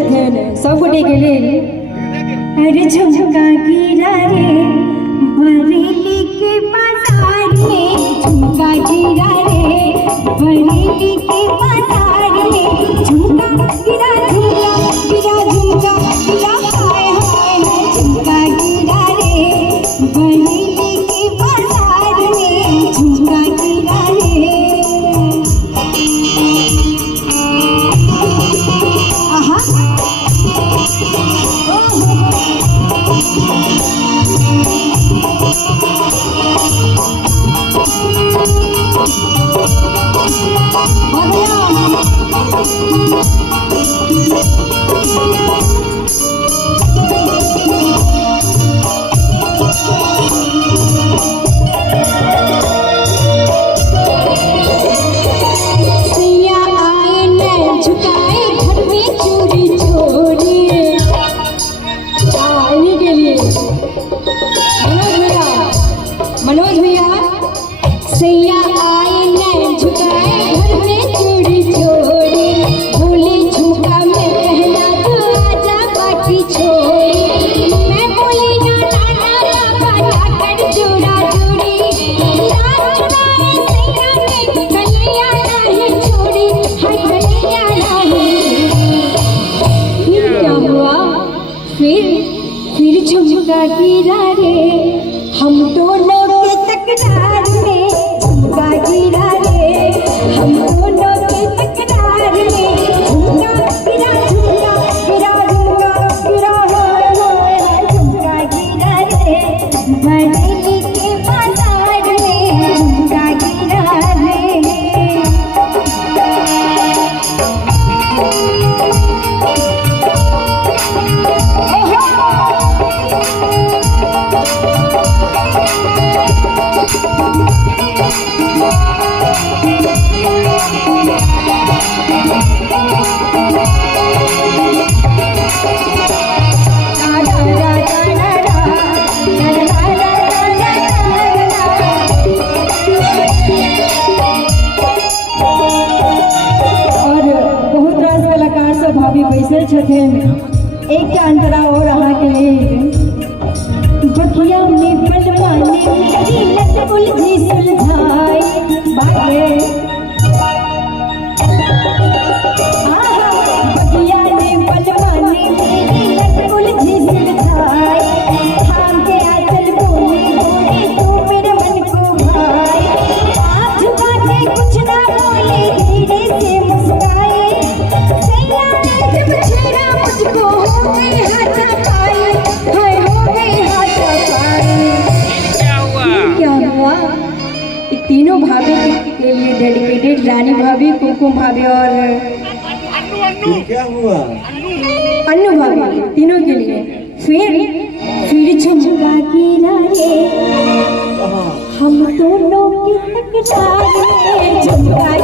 सब गोटे गेले अरे झुमका गिरा रे बरेली के बाजार में झुमका गिरा रे बरेली के बाजार में झुमका गिरा झुमका गिरा झुमका गिरा हाय हाय हाय झुमका गिरा रे बरेली के बाजार में झुमका गिरा रे आहा मनोज भैया सैया आए नैन झुकाए घर में चूड़ी छोड़ी बोली झुमका में पहना तो आजा बाकी छोड़ी मैं बोली ना नाना बाबा जाकर जोड़ा जोड़ी नाच चुराए सैया में गलिया नहीं छोड़ी हाय गलिया नहीं। फिर क्या हुआ फिर झुमका गिरा रे हम दोनों के तकरार में झुमका गिरा रे हम दोनों के तकरार में झुमका गिरा झुमका गिरा झुमका गिरा हाय हाय हाय झुमका गिरा रे बरेली के बाजार में झुमका गिरा रे। भाभी बैसल छथिन एक अंतरा और अहाँ के लिए बकिया में बनवाने मेरी लट उलझी सुलझाई बागे बकिया में बनवाने मेरी लट उलझी सुलझाई थाम के आचल बोले बोले तू मेरे मन को भाई आप झुका के कुछ ना बोले धीरे से मुस्काए जब छेड़ा मुझको हो गई हाथापाई हाय हो गई हाथापाई। क्या हुआ ये तीनों भाभी के लिए डेडिकेटेड रानी भाभी कुमकुम भाभी और क्या हुआ अन्नू भाभी तीनों के लिए फिर झुमका गिरा रे हम दोनों की तकरार में झुमका